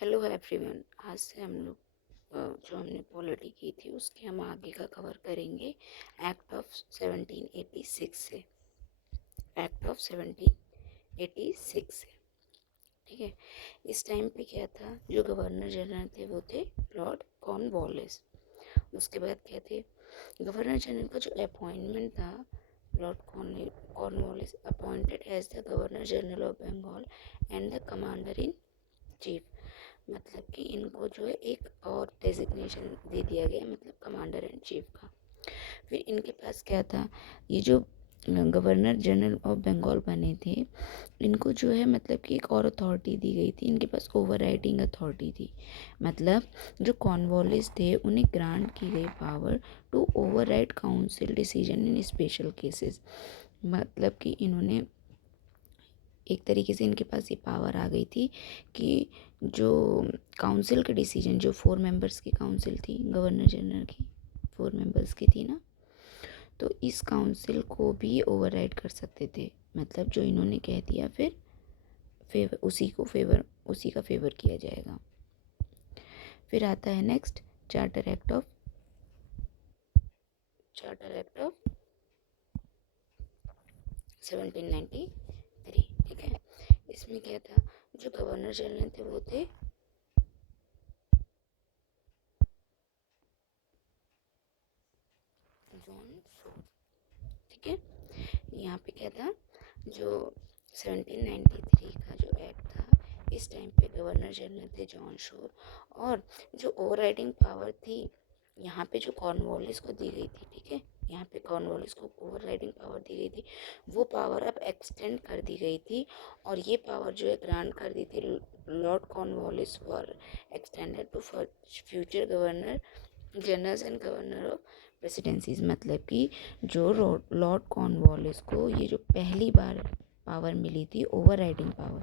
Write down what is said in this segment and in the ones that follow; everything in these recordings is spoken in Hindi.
Hello everyone. आज से हम लोग जो हमने पॉलिटी की थी उसके हम आगे का कवर करेंगे एक्ट ऑफ 1786 से। एक्ट ऑफ 1786 से, ठीक है। इस टाइम पे क्या था, जो गवर्नर जनरल थे वो थे लॉर्ड कॉर्नवालिस। उसके बाद क्या थे, गवर्नर जनरल का जो अपॉइंटमेंट था, Lord Cornwallis appointed as the governor general of Bengal and the commander in chief. मतलब कि इनको जो है एक और डेजिग्नेशन दे दिया गया, मतलब कमांडर इन चीफ का। फिर इनके पास क्या था, ये जो गवर्नर जनरल ऑफ बंगाल बने थे, इनको जो है मतलब कि एक और अथॉरिटी दी गई थी। इनके पास ओवर राइडिंग अथॉरिटी थी। मतलब जो कॉर्नवालिस थे उन्हें ग्रांट की गई power to override council decision in special cases. मतलब कि इन्होंने एक तरीके से इनके पास ये पावर आ गई थी कि जो काउंसिल के डिसीजन, जो 4 मेंबर्स की काउंसिल थी गवर्नर जनरल की, 4 मेंबर्स की थी ना, तो इस काउंसिल को भी ओवरराइड कर सकते थे। मतलब जो इन्होंने कह दिया फिर उसी का फेवर किया जाएगा। फिर आता है नेक्स्ट चार्टर एक्ट ऑफ 1793, ठीक है। इसमें क्या था, जो गवर्नर जनरल थे वो थे जॉन शोर, ठीक है। यहाँ पे क्या था, जो 1793 का जो एक्ट था, इस टाइम पे गवर्नर जनरल थे जॉन शोर। और जो ओवर राइडिंग पावर थी यहाँ पे जो कॉर्नवालिस को दी गई थी, ठीक है, यहाँ पे कॉर्नवालिस को ओवर राइडिंग पावर दी गई थी, वो पावर अब एक्सटेंड कर दी गई थी। और ये पावर जो है ग्रांट कर दी थी Lord Cornwallis for extended to future governor generals and governor of presidencies. मतलब कि जो लॉर्ड कॉर्नवालिस को ये जो पहली बार पावर मिली थी ओवर राइडिंग पावर,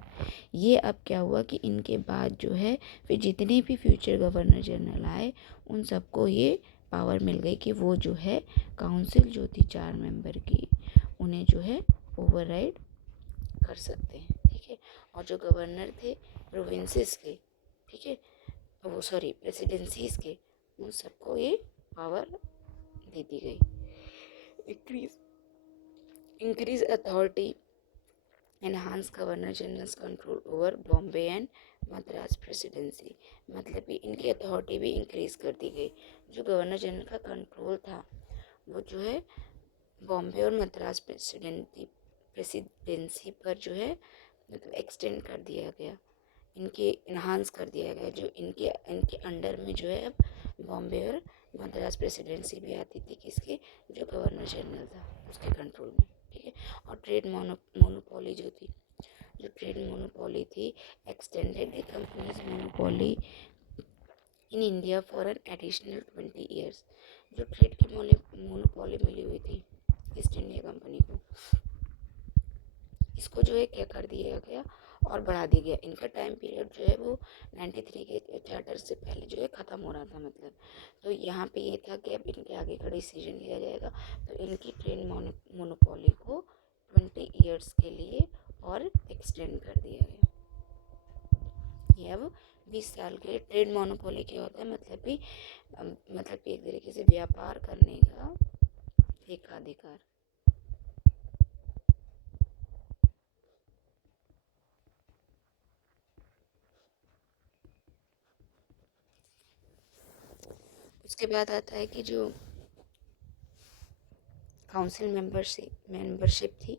ये अब क्या हुआ कि इनके बाद जो है फिर जितने भी फ्यूचर गवर्नर जनरल आए उन सबको ये पावर मिल गई कि वो जो है काउंसिल जो थी 4 मेंबर की, उन्हें जो है ओवर राइड कर सकते हैं, ठीक है। और जो गवर्नर थे प्रोविंसेस के, ठीक है, वो सॉरी प्रेसिडेंसीज के, उन सबको ये पावर दे दी गई। Increase increase authority, enhance governor generals control over Bombay and Madras presidency. मतलब कि इनकी अथॉरिटी भी इंक्रीज कर दी गई। जो गवर्नर जनरल का कंट्रोल था वो जो है बॉम्बे और मद्रास प्रेसिडेंसी पर जो है मतलब एक्सटेंड कर दिया गया, इनके इन्हांस कर दिया गया। जो इनके इनके अंडर में जो है अब बॉम्बे और मद्रास प्रेसिडेंसी भी आती थी, किसके, जो गवर्नर जनरल था उसके कंट्रोल में, ठीक है। और ट्रेड मोनोपोली जो ट्रेड मोनोपोली थी, extended the companies monopoly in India for an additional 20 years. जो ट्रेड की मोनोपोली मिली हुई थी ईस्ट इंडिया कंपनी को, इसको जो है क्या कर दिया गया और बढ़ा दिया गया। इनका टाइम पीरियड जो है वो 93 के चार्टर से पहले जो है ख़त्म हो रहा था। मतलब तो यहाँ पे ये था कि अब इनके आगे का डिसीजन लिया जाएगा, तो इनकी ट्रेड मोनोपोली को 20 ईयर्स के लिए और एक्सटेंड कर दिया गया। ये अब 20 साल के ट्रेड मोनोपोली क्या होता है, मतलब कि एक तरीके से व्यापार करने का एकाधिकार। उसके बाद आता है कि जो काउंसिल मेंबरशिप थी,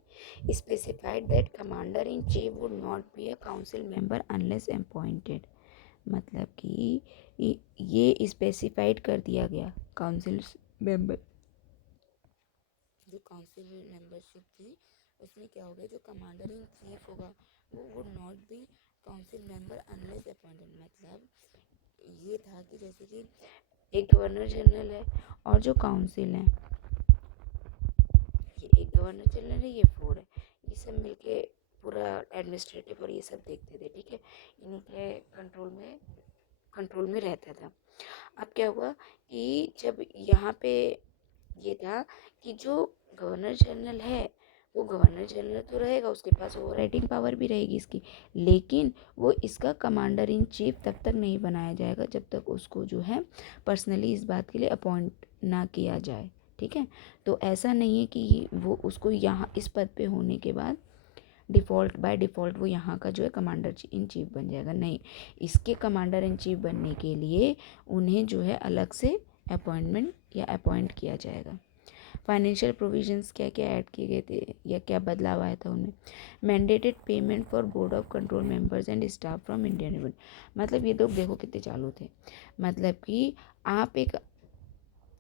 specified that commander in chief would not be a council member unless appointed. मतलब कि ये स्पेसिफाइड कर दिया गया काउंसिल मेंबर, जो काउंसिल मेंबरशिप थी उसमें क्या हो गया, जो कमांडर इन चीफ होगा वो would not be council member unless appointed. मतलब ये था कि जैसे कि एक गवर्नर जनरल है और जो काउंसिल है, ये एक गवर्नर जनरल है, ये 4 है, ये सब मिलके पूरा एडमिनिस्ट्रेटिव और ये सब देखते थे, ठीक है। इनके कंट्रोल में रहता था। अब क्या हुआ कि जब यहाँ पे ये था कि जो गवर्नर जनरल है वो गवर्नर जनरल तो रहेगा, उसके पास ओवर राइटिंग पावर भी रहेगी इसकी, लेकिन वो इसका कमांडर इन चीफ तब तक नहीं बनाया जाएगा जब तक उसको जो है पर्सनली इस बात के लिए अपॉइंट ना किया जाए। ठीक है, तो ऐसा नहीं है कि वो उसको यहाँ इस पद पे होने के बाद बाय डिफ़ॉल्ट वो यहाँ का जो है कमांडर इन चीफ बन जाएगा, नहीं। इसके कमांडर इन चीफ बनने के लिए उन्हें जो है अलग से अपॉइंटमेंट या अपॉइंट किया जाएगा। फाइनेंशियल प्रोविजंस क्या क्या ऐड किए गए थे या क्या बदलाव आया था उनमें? Mandated payment for board of control members and staff from Indian revenue. मतलब ये लोग देखो कितने चालू थे, मतलब कि आप एक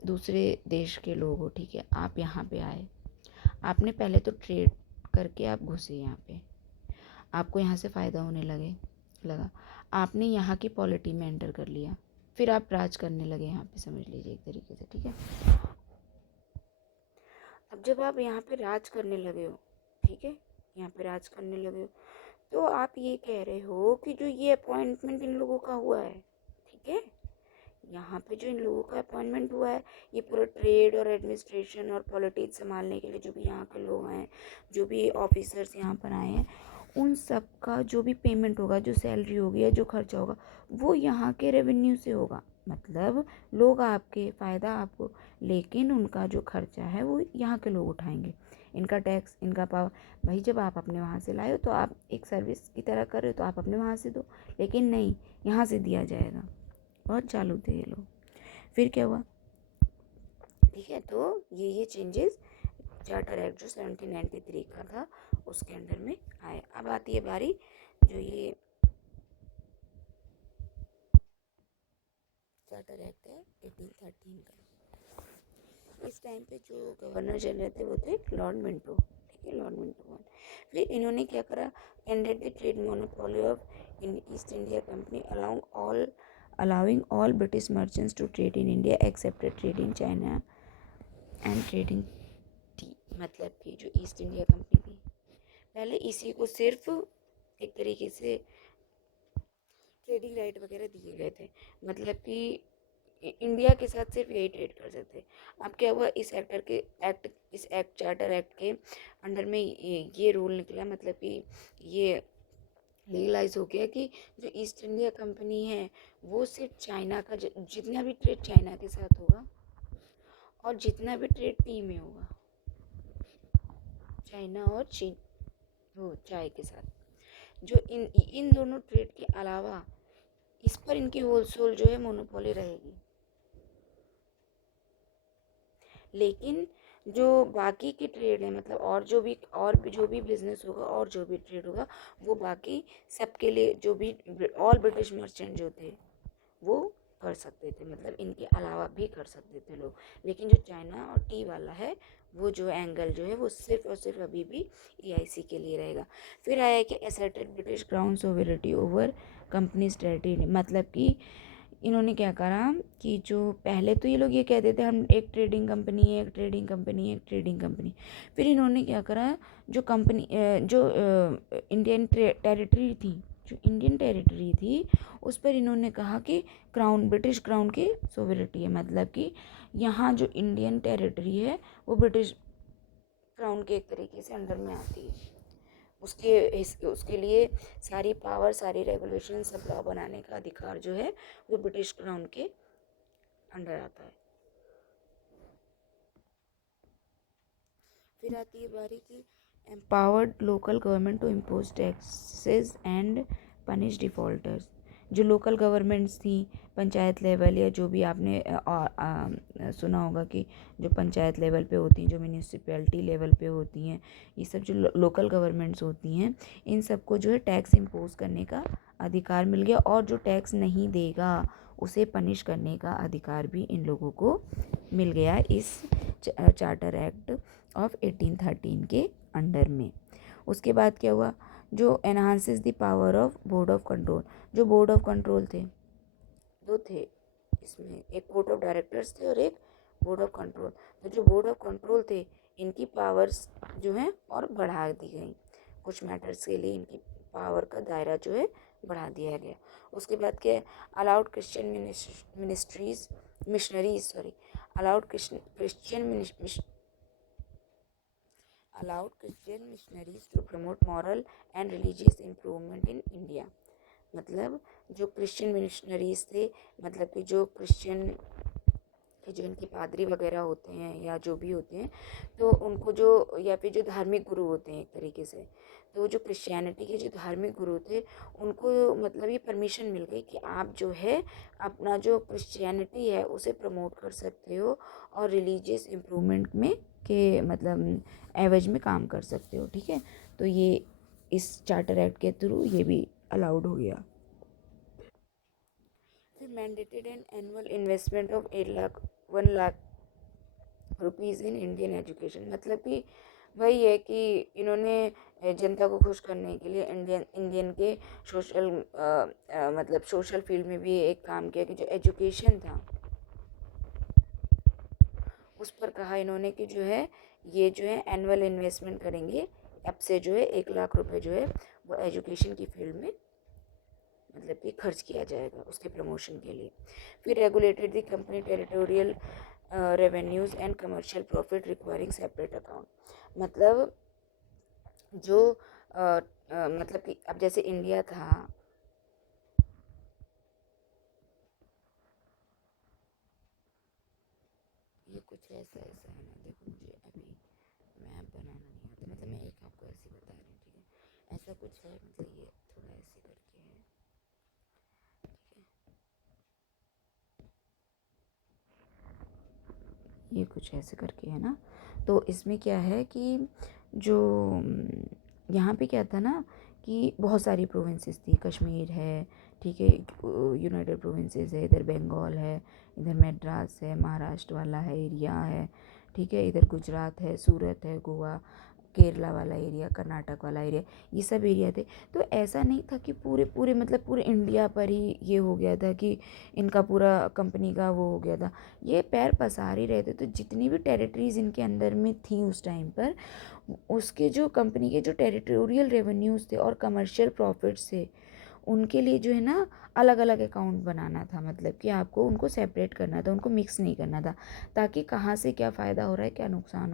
दूसरे देश के लोग हो, ठीक है, आप यहाँ पे आए, आपने पहले तो ट्रेड करके आप घुसे यहाँ पे, आपको यहाँ से फ़ायदा होने लगा, आपने यहाँ की पॉलिटी में एंटर कर लिया, फिर आप राज करने लगे यहाँ पे, समझ लीजिए एक तरीके से। ठीक है, अब जब आप यहाँ पे राज करने लगे हो, ठीक है, यहाँ पे राज करने लगे हो, तो आप ये कह रहे हो कि जो ये अपॉइंटमेंट इन लोगों का हुआ है, ठीक है, यहाँ पे जो इन लोगों का अपॉइंटमेंट हुआ है, ये पूरा ट्रेड और एडमिनिस्ट्रेशन और पॉलिटिक्स संभालने के लिए जो भी यहाँ के लोग हैं, जो भी ऑफिसर्स यहाँ पर आए हैं, उन सब का जो भी पेमेंट होगा, जो सैलरी होगी या जो खर्चा होगा, वो यहाँ के रेवेन्यू से होगा। मतलब लोग आपके फ़ायदा आपको, लेकिन उनका जो खर्चा है वो यहाँ के लोग उठाएंगे, इनका टैक्स, इनका पावर। भाई जब आप अपने वहाँ से लाए हो तो आप एक सर्विस की तरह कर रहे हो तो आप अपने वहाँ से दो, लेकिन नहीं, यहाँ से दिया जाएगा। बहुत चालू थे ये लोग। फिर क्या हुआ, ठीक है, तो ये चेंजेस चार्टर एक्ट जो 1793 का था उसके अंडर में आए। अब आती है बारी जो ये चार्टर एक्ट है 1813 का। इस टाइम पे जो गवर्नर जनरल थे वो थे लॉर्ड मिंटो, ठीक है, लॉर्ड मिंटो वन। फिर इन्होंने क्या करा, ended the trade monopoly of in east India company allowing all British merchants to trade in India except trade in China and trade in tea। मतलब कि जो ईस्ट इंडिया कंपनी थी, पहले इसी को सिर्फ एक तरीके से ट्रेडिंग राइट वगैरह दिए गए थे, मतलब कि इंडिया के साथ सिर्फ यही ट्रेड कर सकते। अब क्या हुआ, इस एक्ट चार्टर एक्ट के अंडर में ये रूल निकला, मतलब कि ये लीगलाइज हो गया कि जो ईस्ट इंडिया कंपनी है वो सिर्फ चाइना का जितना भी ट्रेड चाइना के साथ होगा और जितना भी ट्रेड टी में होगा, चाइना और चीन वो चाय के साथ, जो इन दोनों ट्रेड के अलावा इस पर इनकी होलसेल जो है मोनोपोली रहेगी। लेकिन जो बाकी की ट्रेड है, मतलब और भी जो भी बिजनेस होगा और जो भी ट्रेड होगा, वो बाकी सबके लिए जो भी ऑल ब्रिटिश मर्चेंट जो थे वो कर सकते थे, मतलब इनके अलावा भी कर सकते थे लोग। लेकिन जो चाइना और टी वाला है वो जो एंगल जो है वो सिर्फ और सिर्फ अभी भी EIC के लिए रहेगा। फिर आया कि asserted British crown sovereignty over companies territory, मतलब कि इन्होंने क्या करा कि जो पहले तो ये लोग ये कहते थे हम एक ट्रेडिंग कंपनी है, एक ट्रेडिंग कंपनी है, एक ट्रेडिंग कंपनी। फिर इन्होंने क्या करा, जो कंपनी जो इंडियन टेरिटरी थी, जो इंडियन टेरिटरी थी उस पर इन्होंने कहा कि क्राउन, ब्रिटिश क्राउन की सोवरेनिटी है, मतलब कि यहाँ जो इंडियन टेरिटरी है वो ब्रिटिश क्राउन के एक तरीके से अंडर में आती है। उसके लिए सारी पावर, सारी रेगुलेशन, सब लॉ बनाने का अधिकार जो है वो ब्रिटिश क्राउन के अंडर आता है। फिर आती है बारी की empowered local government to impose taxes and punish defaulters. जो लोकल गवर्नमेंट्स थी, पंचायत लेवल या जो भी आपने सुना होगा कि जो पंचायत लेवल पे होती हैं, जो म्यूनिसिपैलिटी लेवल पे होती हैं, ये सब जो लोकल गवर्नमेंट्स होती हैं, इन सबको जो है टैक्स इम्पोज करने का अधिकार मिल गया, और जो टैक्स नहीं देगा उसे पनिश करने का अधिकार भी इन लोगों को मिल गया इस चार्टर एक्ट ऑफ 1813 के अंडर में। उसके बाद क्या हुआ, जो enhances the power of board of control. जो बोर्ड ऑफ कंट्रोल थे, दो थे इसमें, एक बोर्ड ऑफ डायरेक्टर्स थे और एक बोर्ड ऑफ कंट्रोल। तो जो बोर्ड ऑफ कंट्रोल थे इनकी पावर्स जो है और बढ़ा दी गई, कुछ मैटर्स के लिए इनकी पावर का दायरा जो है बढ़ा दिया गया। उसके बाद क्या, allowed Christian missionaries allowed Christian allowed Christian missionaries to promote moral and religious improvement in India. मतलब जो क्रिश्चियन मिशनरीज थे, मतलब कि जो क्रिश्चियन कि जो इनके पादरी वगैरह होते हैं या जो भी होते हैं, तो उनको जो या फिर जो धार्मिक गुरु होते हैं एक तरीके से, तो जो क्रिश्चियनिटी के जो धार्मिक गुरु थे उनको मतलब ये परमिशन मिल गई कि आप जो है अपना जो क्रिश्चियनिटी है उसे प्रमोट कर सकते हो और रिलीजियस इम्प्रूवमेंट में के मतलब एवज में काम कर सकते हो। ठीक है, तो ये इस चार्टर एक्ट के थ्रू ये भी अलाउड हो गया। फिर mandated an annual investment of 1 lakh rupees in Indian education. मतलब कि वही है कि इन्होंने जनता को खुश करने के लिए इंडियन के सोशल मतलब सोशल फील्ड में भी एक काम किया कि जो एजुकेशन था उस पर कहा इन्होंने कि जो है ये जो है एनुअल इन्वेस्टमेंट करेंगे, अब से जो है 1 लाख रुपए जो है वो एजुकेशन की फील्ड में मतलब कि खर्च किया जाएगा उसके प्रमोशन के लिए। फिर regulated the company territorial revenues and commercial profit requiring separate account. मतलब जो मतलब कि अब जैसे इंडिया था, ये कुछ ऐसा ऐसा है ना, देखो मुझे अभी मैप बनाना नहीं आता, मतलब मैं एक आपको ऐसे बता रही हूँ। ठीक है, ऐसा कुछ है, मतलब ये थोड़ा ऐसे करके है। ठीक है, ये कुछ ऐसे करके है ना, तो इसमें क्या है कि जो यहाँ पे क्या था ना कि बहुत सारी प्रोविंसेस थी, कश्मीर है, ठीक है, यूनाइटेड प्रोविंसेस है, इधर बंगाल है, इधर मद्रास है, महाराष्ट्र वाला है एरिया है, ठीक है, इधर गुजरात है, सूरत है, गोवा, केरला वाला एरिया, कर्नाटक वाला एरिया, ये सब एरिया थे। तो ऐसा नहीं था कि पूरे पूरे मतलब पूरे इंडिया पर ही ये हो गया था कि इनका पूरा कंपनी का वो हो गया था, ये पैर पसार ही रहे थे। तो जितनी भी टेरिटरीज़ इनके अंदर में थी उस टाइम पर, उसके जो कंपनी के जो टेरिटोरियल रेवेन्यूज़ थे और कमर्शियल प्रॉफिट्स थे उनके लिए जो है ना अलग अलग अकाउंट बनाना था, मतलब कि आपको उनको सेपरेट करना था, उनको मिक्स नहीं करना था, ताकि कहाँ से क्या फ़ायदा हो रहा है, क्या नुकसान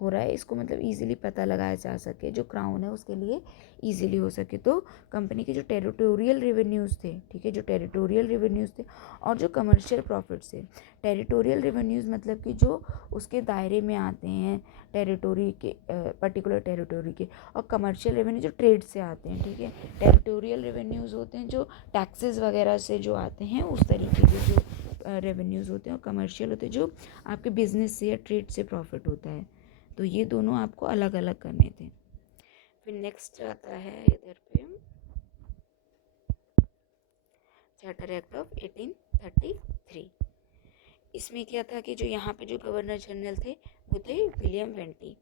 हो रहा है, इसको मतलब इजीली पता लगाया जा सके, जो क्राउन है उसके लिए इजीली हो सके। तो कंपनी के जो टेरिटोरियल रेवेन्यूज़ थे, ठीक है, जो टेरिटोरियल रेवेन्यूज़ थे और जो कमर्शियल प्रॉफिट्स थे, टेरिटोरियल रेवेन्यूज़ मतलब कि जो उसके दायरे में आते हैं टेरिटोरी के, पर्टिकुलर टेरिटोरी के, और कमर्शियल रेवेन्यू जो ट्रेड से आते हैं। ठीक है, टेरिटोरियल रेवेन्यूज़ होते हैं जो टैक्सेस वगैरह से जो आते हैं उस तरीके के जो रेवेन्यूज़ होते हैं, और कमर्शियल होते हैं जो आपके बिजनेस से या ट्रेड से प्रॉफिट होता है। तो ये दोनों आपको अलग अलग करने थे। फिर नेक्स्ट आता है इधर पे चार्टर एक्ट ऑफ 1833। इसमें क्या था कि जो यहाँ पे जो गवर्नर जनरल थे वो थे विलियम बेंटिक।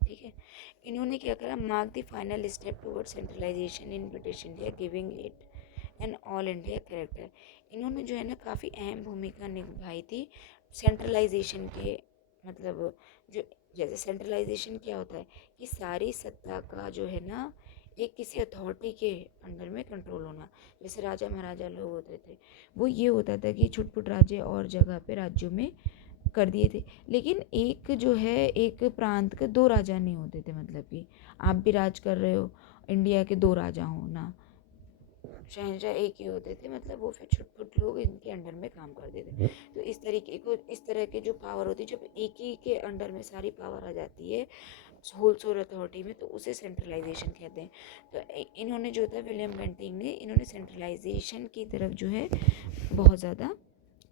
ठीक है, इन्होंने क्या करा, mark the final step toward centralization in British India, giving it an all India character. इन्होंने जो है ना काफ़ी अहम भूमिका निभाई थी सेंट्रलाइजेशन के, मतलब जो जैसे सेंट्रलाइजेशन क्या होता है कि सारी सत्ता का जो है ना एक किसी अथॉरिटी के अंडर में कंट्रोल होना। जैसे राजा महाराजा लोग होते थे, वो ये होता था कि छुटपुट राज्य और जगह पे राज्यों में कर दिए थे, लेकिन एक जो है एक प्रांत के 2 राजा नहीं होते थे। मतलब कि आप भी राज कर रहे हो, इंडिया के 2 राजा हो ना, शहंशाह एक ही होते थे, मतलब वो फिर छुटपुट लोग इनके अंडर में काम करते थे। तो इस तरीके को इस तरह के जो पावर होती है, जब एक ही के अंडर में सारी पावर आ जाती है होल सोल अथॉरिटी में, तो उसे सेंट्रलाइजेशन कहते हैं। तो इन्होंने जो था विलियम बेंटिंग ने, इन्होंने सेंट्रलाइजेशन की तरफ जो है बहुत ज़्यादा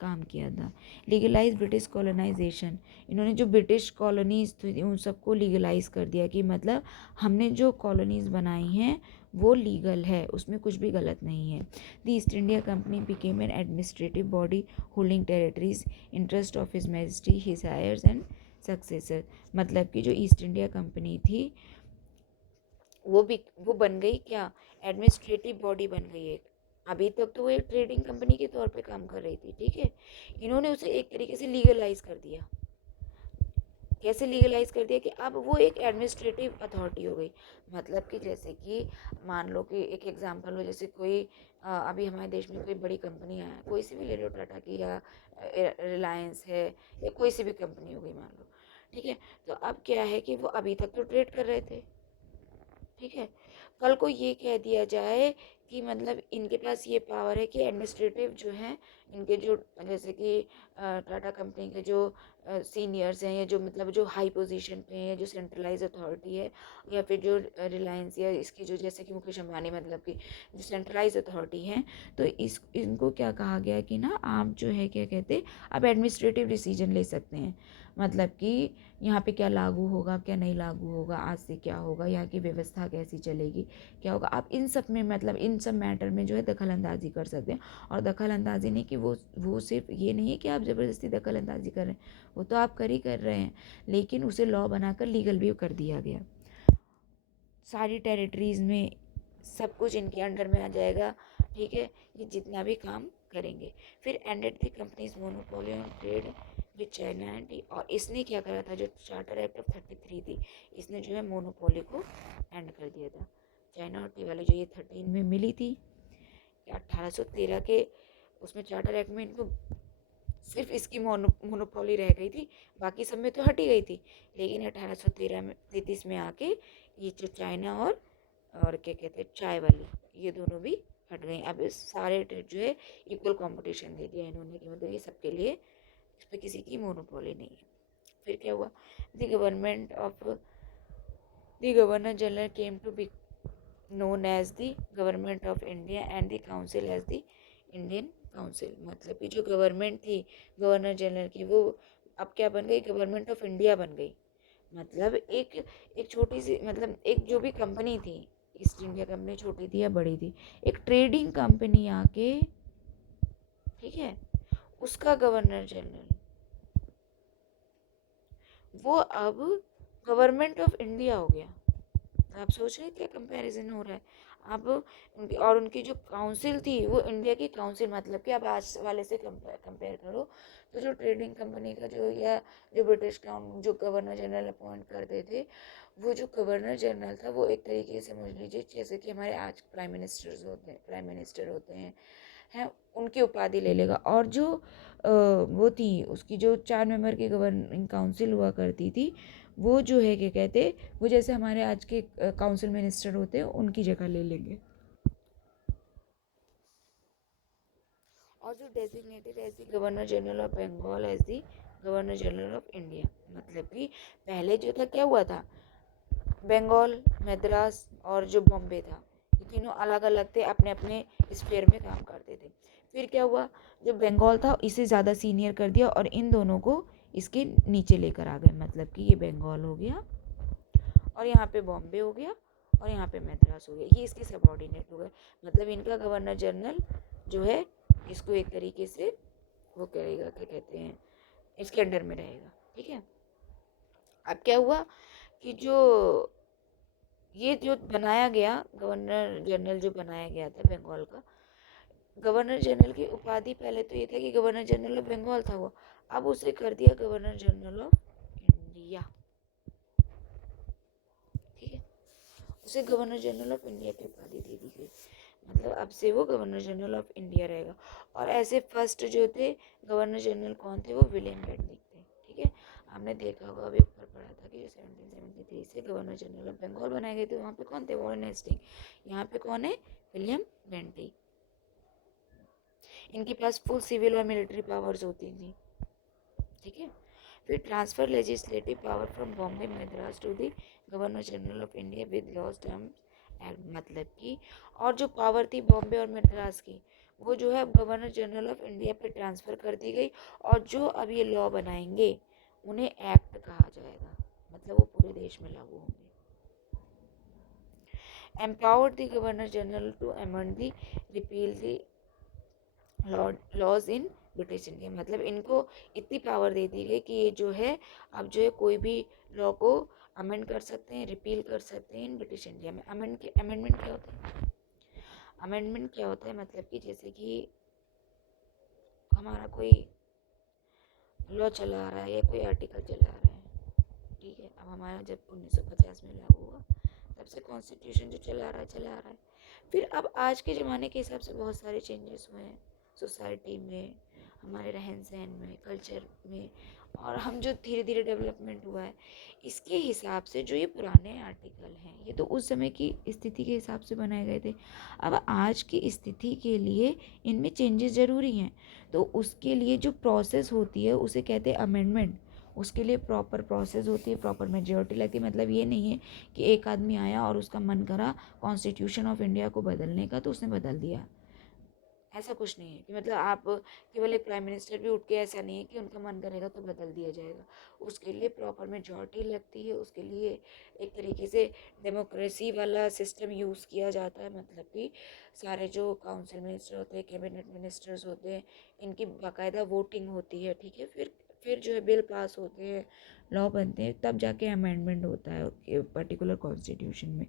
काम किया था। लीगलाइज ब्रिटिश कॉलोनाइजेशन, इन्होंने जो ब्रिटिश कॉलोनीज थी उन सबको लीगलाइज कर दिया कि मतलब हमने जो कॉलोनीज बनाई हैं वो लीगल है, उसमें कुछ भी गलत नहीं है। The East India Company became an administrative body holding territories interest of his majesty his heirs and successor. मतलब कि जो ईस्ट इंडिया कंपनी थी वो बन गई क्या, एडमिनिस्ट्रेटिव बॉडी बन गई एक। अभी तक तो वो एक ट्रेडिंग कंपनी के तौर पे काम कर रही थी। ठीक है, इन्होंने उसे एक तरीके से लीगलाइज कर दिया। कैसे लीगलाइज कर दिया कि अब वो एक एडमिनिस्ट्रेटिव अथॉरिटी हो गई। मतलब कि जैसे कि मान लो कि एक एग्जांपल हो, जैसे कोई अभी हमारे देश में कोई बड़ी कंपनी है, कोई सी भी ले लो, टाटा की या रिलायंस है या कोई सी भी कंपनी हो गई मान लो। ठीक है। तो अब क्या है कि वो अभी तक तो ट्रेड कर रहे थे, ठीक है। कल को ये कह दिया जाए कि मतलब इनके पास ये पावर है कि एडमिनिस्ट्रेटिव जो है इनके जो जैसे कि टाटा कंपनी के जो सीनियर्स हैं या जो मतलब जो हाई पोजीशन पे हैं, जो सेंट्रलाइज अथॉरिटी है, या फिर जो रिलायंस या इसकी जो जैसे कि मुकेश अंबानी मतलब कि जो सेंट्रलाइज अथॉरिटी हैं, तो इस इनको क्या कहा गया कि ना आप जो है क्या कहते आप एडमिनिस्ट्रेटिव डिसीजन ले सकते हैं। मतलब कि यहाँ पे क्या लागू होगा, क्या नहीं लागू होगा, आज से क्या होगा, यहाँ की व्यवस्था कैसी चलेगी, क्या होगा, आप इन सब में मतलब इन सब मैटर में जो है दखल अंदाजी कर सकते हैं। और दखल अंदाजी नहीं कि वो सिर्फ ये नहीं है कि आप ज़बरदस्ती दखल अंदाजी कर रहे हैं, वो तो आप कर रहे हैं, लेकिन उसे लॉ बनाकर लीगल भी कर दिया गया। सारी टेरिटरीज़ में सब कुछ इनके अंडर में आ जाएगा, ठीक है। ये जितना भी काम करेंगे। फिर ended the companies monopoly on trade with China and T. और इसने क्या करा था, जो चार्टर एक्ट ऑफ 33 थी, इसने जो है मोनोपोली को एंड कर दिया था। चाइना और टी वाले जो ये 13 में मिली थी, 1813 के उसमें चार्टर एक्ट में इनको सिर्फ इसकी मोनोपोली रह गई थी, बाकी सब में तो हट ही गई थी। लेकिन 1813 में 33 में आके ये जो चाइना और क्या कहते हैं चाय वाली, ये दोनों भी हट गई। अब इस सारे ट्रेड जो है इक्वल कंपटीशन दे दिया इन्होंने कि मतलब ये सबके लिए, इस पर किसी की मोनोपोली नहीं है। फिर क्या हुआ, the governor general came to be known as the government of India and the council as the Indian council. मतलब कि जो गवर्नमेंट थी गवर्नर जनरल की, वो अब क्या बन गई, गवर्नमेंट ऑफ इंडिया बन गई। मतलब एक छोटी सी मतलब एक जो भी कंपनी थी, ईस्ट इंडिया कंपनी छोटी थी या बड़ी थी, एक ट्रेडिंग कंपनी आके, ठीक है, उसका गवर्नर जनरल वो अब गवर्नमेंट ऑफ इंडिया हो गया। आप सोच रहे हैं क्या कंपैरिजन हो रहा है। अब उनकी जो काउंसिल थी वो इंडिया की काउंसिल, मतलब कि अब आज वाले से कंपेयर करो तो जो ट्रेडिंग कंपनी का जो या जो ब्रिटिश जो गवर्नर जनरल अपॉइंट करते थे, वो जो गवर्नर जनरल था वो एक तरीके से समझ लीजिए जैसे कि हमारे आज प्राइम मिनिस्टर होते हैं उनकी उपाधि ले लेगा। और जो वो थी उसकी जो 4 मेंबर की गवर्निंग काउंसिल हुआ करती थी, वो जो है क्या कहते, वो जैसे हमारे आज के काउंसिल मिनिस्टर होते हैं उनकी जगह ले लेंगे। और जो designated as the governor general of Bengal as the governor general of India. मतलब कि पहले जो था क्या हुआ था, बंगाल, मद्रास और जो बॉम्बे था, ये तीनों अलग अलग थे, अपने अपने स्फीयर में काम करते थे। फिर क्या हुआ, जो बंगाल था इसे ज़्यादा सीनियर कर दिया और इन दोनों को इसके नीचे लेकर आ गए। मतलब कि ये बंगाल हो गया और यहाँ पे बॉम्बे हो गया और यहाँ पे मद्रास हो गया, ये इसके सबऑर्डिनेट हो गए। मतलब इनका गवर्नर जनरल जो है इसको एक तरीके से वो करेगा, क्या कहते हैं, इसके अंडर में रहेगा, ठीक है। अब क्या हुआ कि जो ये जो बनाया गया गवर्नर जनरल जो बनाया गया था बंगाल का, गवर्नर जनरल की उपाधि पहले तो ये था कि गवर्नर जनरल ऑफ बंगाल था वो, अब उसे कर दिया गवर्नर जनरल ऑफ इंडिया, ठीक है। उसे गवर्नर जनरल ऑफ इंडिया की उपाधि दे दी गई। मतलब अब से वो गवर्नर जनरल ऑफ इंडिया रहेगा। और ऐसे फर्स्ट जो थे गवर्नर जनरल कौन थे, वो विलियम बेंटिक थे, ठीक है। आपने देखा होगा, अभी ऊपर पढ़ा था कि 1773 से गवर्नर जनरल ऑफ बंगाल बनाए गए थे, वहाँ पे कौन थे, वॉरेन हेस्टिंग। यहाँ पे कौन है, विलियम बेंटिक। इनके पास फुल सिविल और मिलिट्री पावर्स होती थी, ठीक है। फिर transfer legislative power from Bombay Madras to the governor general of India with laws terms act. मतलब कि और जो पावर थी बॉम्बे और मद्रास की, वो जो है गवर्नर जनरल ऑफ इंडिया पे ट्रांसफ़र कर दी गई। और जो अब ये लॉ बनाएंगे उन्हें एक्ट कहा जाएगा, मतलब वो पूरे देश में लागू होंगे। Empowered the governor general to amend the repeal the laws in British India. मतलब इनको इतनी पावर दे दी गई कि ये जो है अब जो है कोई भी लॉ को अमेंड कर सकते हैं, रिपील कर सकते हैं इन ब्रिटिश इंडिया में। अमेंडमेंट क्या होता है, अमेंडमेंट क्या होता है, मतलब कि जैसे कि हमारा कोई लॉ चला आ रहा है या कोई आर्टिकल चला आ रहा है, ठीक है। अब हमारा जब 1950 में लागू हुआ तब से कॉन्स्टिट्यूशन जो चला आ रहा है चला आ रहा है। फिर अब आज के ज़माने के हिसाब से बहुत सारे चेंजेस हुए हैं सोसाइटी में, हमारे रहन सहन में, कल्चर में, और हम जो धीरे धीरे डेवलपमेंट हुआ है इसके हिसाब से जो ये पुराने आर्टिकल हैं ये तो उस समय की स्थिति के हिसाब से बनाए गए थे। अब आज की स्थिति के लिए इनमें चेंजेस ज़रूरी हैं, तो उसके लिए जो प्रोसेस होती है उसे कहते हैं अमेंडमेंट। उसके लिए प्रॉपर प्रोसेस होती है, प्रॉपर मेजॉरिटी लगती है। मतलब ये नहीं है कि एक आदमी आया और उसका मन करा कॉन्स्टिट्यूशन ऑफ इंडिया को बदलने का तो उसने बदल दिया। ऐसा कुछ नहीं है कि मतलब आप केवल एक प्राइम मिनिस्टर भी उठ के, ऐसा नहीं है कि उनका मन करेगा तो बदल दिया जाएगा। उसके लिए प्रॉपर मेजॉरिटी लगती है, उसके लिए एक तरीके से डेमोक्रेसी वाला सिस्टम यूज़ किया जाता है। मतलब कि सारे जो काउंसिल मिनिस्टर होते हैं, कैबिनेट मिनिस्टर्स होते हैं, इनकी बाकायदा वोटिंग होती है, ठीक है। फिर जो है बिल पास होते हैं, लॉ बनते हैं, तब जाके अमेंडमेंट होता है पर्टिकुलर कॉन्स्टिट्यूशन में।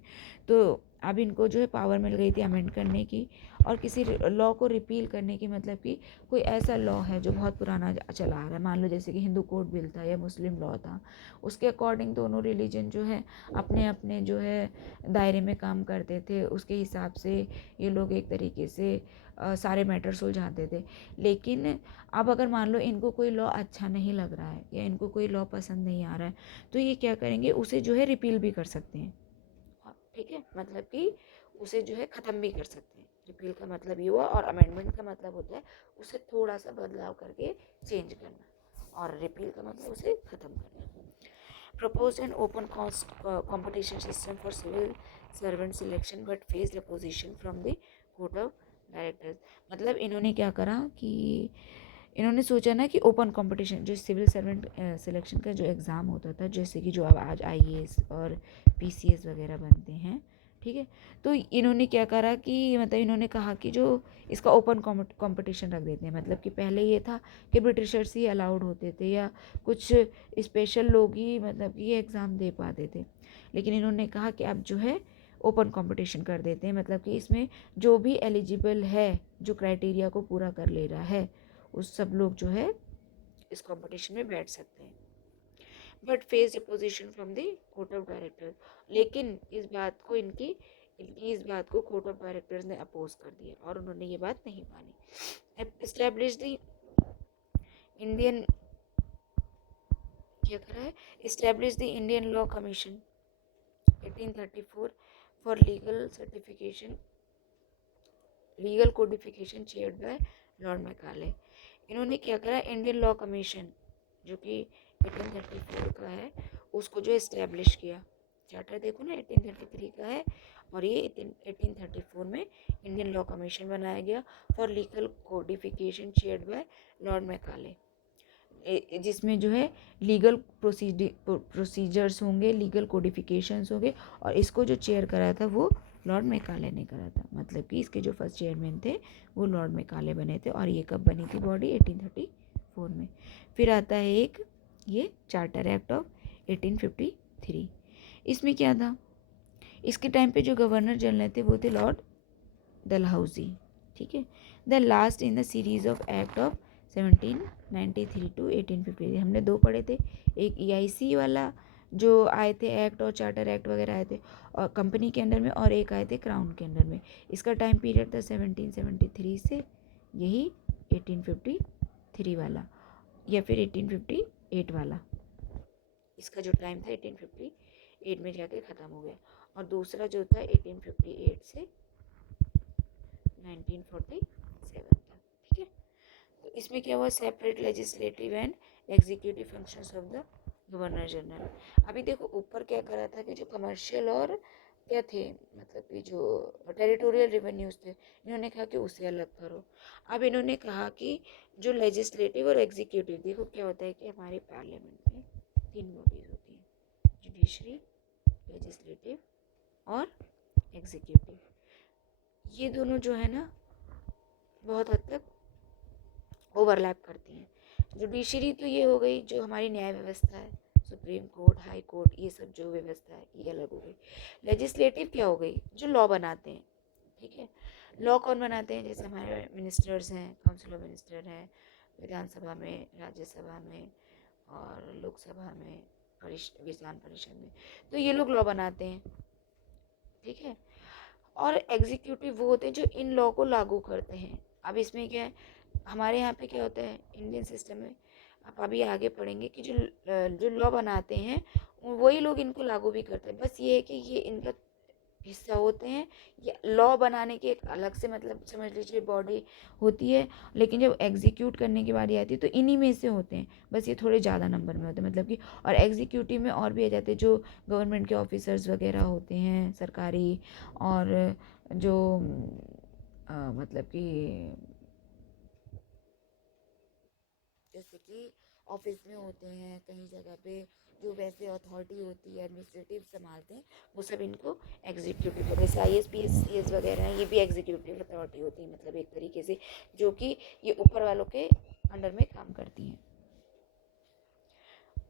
तो अब इनको जो है पावर मिल गई थी अमेंड करने की और किसी लॉ को रिपील करने की। मतलब कि कोई ऐसा लॉ है जो बहुत पुराना चला आ रहा है, मान लो जैसे कि हिंदू कोड बिल था या मुस्लिम लॉ था, उसके अकॉर्डिंग दोनों रिलीजन जो है अपने अपने जो है दायरे में काम करते थे, उसके हिसाब से ये लोग एक तरीके से सारे मैटर सुलझाते थे। लेकिन अब अगर मान लो इनको कोई लॉ अच्छा नहीं लग रहा है या इनको कोई लॉ पसंद नहीं आ रहा है, तो ये क्या करेंगे, उसे जो है रिपील भी कर सकते हैं, ठीक है। मतलब कि उसे जो है ख़त्म भी कर सकते हैं। रिपील का मतलब ये हुआ, और अमेंडमेंट का मतलब होता है उसे थोड़ा सा बदलाव करके चेंज करना, और रिपील का मतलब उसे ख़त्म करना। Proposed an open competition system for civil servant selection but faced opposition from the court of directors। मतलब इन्होंने क्या करा कि इन्होंने सोचा ना कि ओपन कंपटीशन, जो सिविल सर्वेंट सिलेक्शन का जो एग्ज़ाम होता था, जैसे कि जो अब आज आईएएस और पीसीएस वगैरह बनते हैं, ठीक है। तो इन्होंने क्या करा कि मतलब इन्होंने कहा कि जो इसका ओपन कंपटीशन रख देते हैं। मतलब कि पहले ये था कि ब्रिटिशर्स ही अलाउड होते थे या कुछ स्पेशल लोग ही मतलब ये एग्ज़ाम दे पाते थे, लेकिन इन्होंने कहा कि अब जो है ओपन कंपटीशन कर देते हैं। मतलब कि इसमें जो भी एलिजिबल है, जो क्राइटेरिया को पूरा कर ले रहा है, उस सब लोग जो है इस कंपटीशन में बैठ सकते हैं। But face opposition from the court of director. लेकिन इस बात को कोर्ट ऑफ डायरेक्टर्स ने अपोज कर दिया और उन्होंने ये बात नहीं मानी। एस्टैब्लिश द इंडियन क्या करा है, establish the Indian law commission 1834 for legal codification chaired by Lord Macaulay. इन्होंने क्या करा, इंडियन लॉ कमीशन जो कि 1834 का है उसको जो इस्टेब्लिश किया। चार्टर देखो ना 1833 का है और ये 1834 में इंडियन लॉ कमीशन बनाया गया for legal codification chaired by Lord Macaulay, जिसमें जो है लीगल प्रोसीजर्स होंगे, लीगल कोडिफिकेशंस होंगे, और इसको जो चेयर करा था वो लॉर्ड मैकाले ने करा था। मतलब कि इसके जो फर्स्ट चेयरमैन थे वो लॉर्ड मैकाले बने थे, और ये कब बनी थी बॉडी, 1834 में। फिर आता है एक ये चार्टर एक्ट ऑफ 1853। इसमें क्या था, इसके टाइम पे जो गवर्नर जनरल थे वो थे लॉर्ड डलहौजी, ठीक है। The last in the series of act of 1793 to 1853। हमने दो पढ़े थे, एक EIC वाला जो आए थे एक्ट और चार्टर एक्ट वगैरह आए थे और कंपनी के अंडर में, और एक आए थे क्राउन के अंडर में। इसका टाइम पीरियड था 1773 से यही 1853 वाला या फिर 1858 वाला। इसका जो टाइम था 1858 में जाके ख़त्म हो गया, और दूसरा जो था 1858 से 1947 था, ठीक है। तो इसमें क्या हुआ, separate legislative and executive functions of the governor general. अभी देखो ऊपर क्या करा था कि जो कमर्शियल और क्या थे, मतलब कि जो टेरिटोरियल रेवेन्यूज थे, इन्होंने कहा कि उसे अलग करो। अब इन्होंने कहा कि जो लेजिस्लेटिव और एग्जीक्यूटिव, देखो क्या होता है कि हमारे पार्लियामेंट में तीन बॉडीज होती हैं, जुडिशरी, लेजिस्लेटिव और एग्जीक्यूटिव। ये दोनों जो है ना बहुत हद तक ओवरलैप करती हैं। जुडिशरी तो ये हो गई जो हमारी न्याय व्यवस्था है, सुप्रीम कोर्ट, हाई कोर्ट, ये सब जो व्यवस्था है ये अलग हो गई। लेजिस्लेटिव क्या हो गई, जो लॉ बनाते हैं, ठीक है। लॉ कौन बनाते हैं, जैसे हमारे मिनिस्टर्स हैं, काउंसिल ऑफ मिनिस्टर हैं, विधानसभा में, राज्यसभा में और लोकसभा में, विधान परिषद में, तो ये लोग लॉ बनाते हैं, ठीक है। और एग्जीक्यूटिव वो होते हैं जो इन लॉ को लागू करते हैं। अब इसमें क्या है, हमारे यहाँ पे क्या होता है इंडियन सिस्टम में, आप अभी आगे पढ़ेंगे कि जो लॉ बनाते हैं वही लोग इनको लागू भी करते हैं। बस ये है कि ये इनका हिस्सा होते हैं। ये लॉ बनाने की एक अलग से मतलब समझ लीजिए बॉडी होती है, लेकिन जब एग्जीक्यूट करने की बारी आती है तो इन्हीं में से होते हैं। बस ये थोड़े ज़्यादा नंबर में होते हैं, मतलब कि और एग्जीक्यूटिव में और भी आ जाते हैं जो गवर्नमेंट के ऑफिसर्स वगैरह होते हैं सरकारी, और जो मतलब कि जैसे कि ऑफिस में होते हैं कहीं जगह पे, जो वैसे अथॉरिटी होती है एडमिनिस्ट्रेटिव संभालते हैं, वो सब इनको एग्जीक्यूटिव, जैसे IAS PAS CS वगैरह हैं, ये भी एग्जीक्यूटिव अथॉरिटी होती है, मतलब एक तरीके से जो कि ये ऊपर वालों के अंडर में काम करती हैं।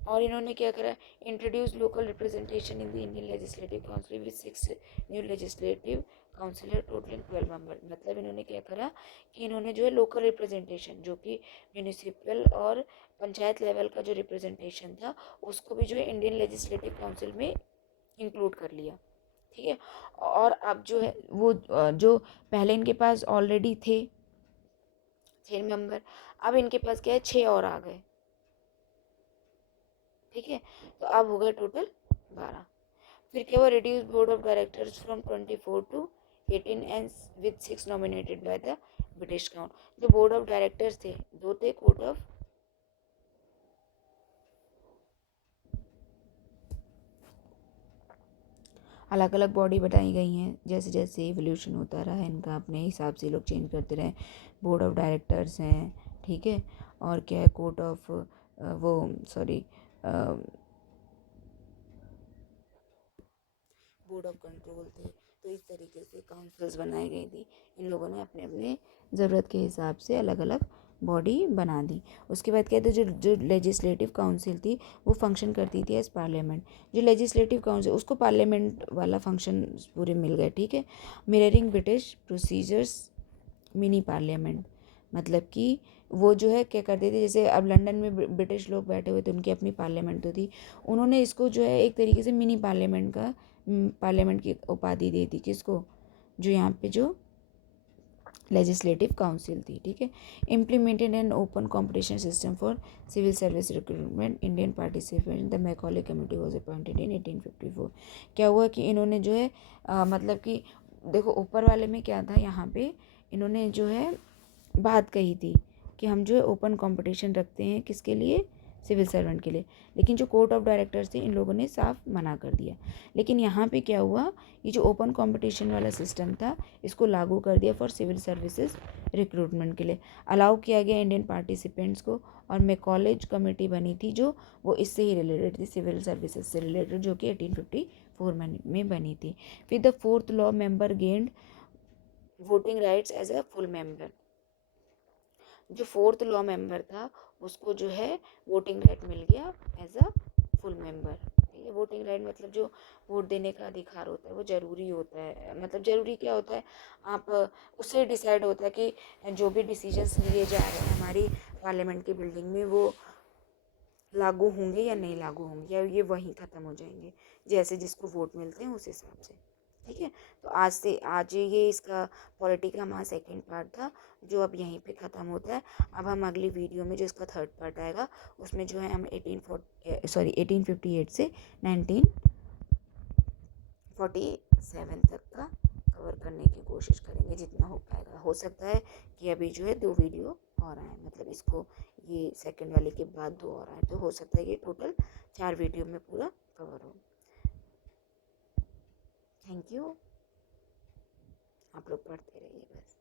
और इन्होंने क्या करा, introduce local representation in the Indian legislative council with 6 new legislative councillor totalling 12 member. मतलब इन्होंने क्या करा कि इन्होंने जो है लोकल रिप्रेजेंटेशन, जो कि म्यूनिसिपल और पंचायत लेवल का जो रिप्रेजेंटेशन था, उसको भी जो है इंडियन लेजिस्लेटिव काउंसिल में इंक्लूड कर लिया। ठीक है, और अब जो है वो जो पहले इनके पास ऑलरेडी थे 6 मेंबर, अब इनके पास क्या है 6 और आ गए। ठीक है, तो अब हो गए टोटल 12। फिर क्या हुआ, reduce board of directors from 24 to 18 and with 6 nominated by the British count. जो बोर्ड ऑफ डायरेक्टर्स थे, 2 थे, कोर्ट ऑफ अलग अलग बॉडी बताई गई हैं, जैसे जैसे इवोल्यूशन होता रहा है इनका, अपने हिसाब से लोग चेंज करते रहे। बोर्ड ऑफ डायरेक्टर्स हैं, ठीक है, और क्या है कोर्ट ऑफ वो सॉरी बोर्ड ऑफ कंट्रोल थे। तो इस तरीके से काउंसिल्स बनाई गई थी। इन लोगों ने अपने अपने ज़रूरत के हिसाब से अलग अलग बॉडी बना दी। उसके बाद क्या था, जो जो लेजिस्लेटिव काउंसिल थी वो फंक्शन करती थी एज पार्लियामेंट। जो लेजिस्लेटिव काउंसिल उसको पार्लियामेंट वाला फंक्शन पूरे मिल गए। ठीक है, mirroring British procedures mini parliament, मतलब कि वो जो है क्या करते थे, जैसे अब लंदन में ब्रिटिश लोग बैठे हुए थे, उनकी अपनी पार्लियामेंट तो थी, उन्होंने इसको जो है एक तरीके से मिनी पार्लियामेंट का पार्लियामेंट की उपाधि दी थी। किसको, जो यहाँ पे जो लेजिस्लेटिव काउंसिल थी। ठीक है, implemented an open competition system for civil service recruitment, Indian participant the Macaulay committee was appointed in 1854। क्या हुआ कि इन्होंने जो है मतलब कि देखो ऊपर वाले में क्या था, यहाँ पे इन्होंने जो है बात कही थी कि हम जो है ओपन कंपटीशन रखते हैं, किसके लिए, सिविल सर्वेंट के लिए। लेकिन जो कोर्ट ऑफ डायरेक्टर्स थे इन लोगों ने साफ मना कर दिया। लेकिन यहाँ पे क्या हुआ, ये जो ओपन कंपटीशन वाला सिस्टम था इसको लागू कर दिया फॉर सिविल सर्विसेज रिक्रूटमेंट के लिए। अलाउ किया गया इंडियन पार्टिसिपेंट्स को, और मैकॉलेज कमेटी बनी थी जो वो इससे ही रिलेटेड थी, सिविल सर्विसेज से रिलेटेड, जो कि 1854 में बनी थी। फिर the 4th law member gained voting rights as a full member. जो 4th लॉ मेंबर था उसको जो है वोटिंग राइट मिल गया एज अ फुल मेंबर। ठीक है, वोटिंग राइट मतलब जो वोट देने का अधिकार होता है वो ज़रूरी होता है। मतलब ज़रूरी क्या होता है, आप उससे डिसाइड होता है कि जो भी डिसीजंस लिए जा रहे हैं हमारी पार्लियामेंट की बिल्डिंग में वो लागू होंगे या नहीं लागू होंगे, या ये वहीं ख़त्म हो जाएंगे, जैसे जिसको वोट मिलते हैं उस हिसाब से। ठीक है, तो आज ये इसका पॉलिटी का हमारा सेकेंड पार्ट था, जो अब यहीं पे ख़त्म होता है। अब हम अगली वीडियो में जो इसका थर्ड पार्ट आएगा उसमें जो है हम 1858 से 1947 तक का कवर करने की कोशिश करेंगे जितना हो पाएगा। हो सकता है कि अभी जो है 2 वीडियो और आए, मतलब इसको ये सेकंड वाले के बाद 2 और आए, तो हो सकता है ये टोटल 4 वीडियो में पूरा कवर हो। थैंक यू, आप लोग पढ़ते रहिए बस।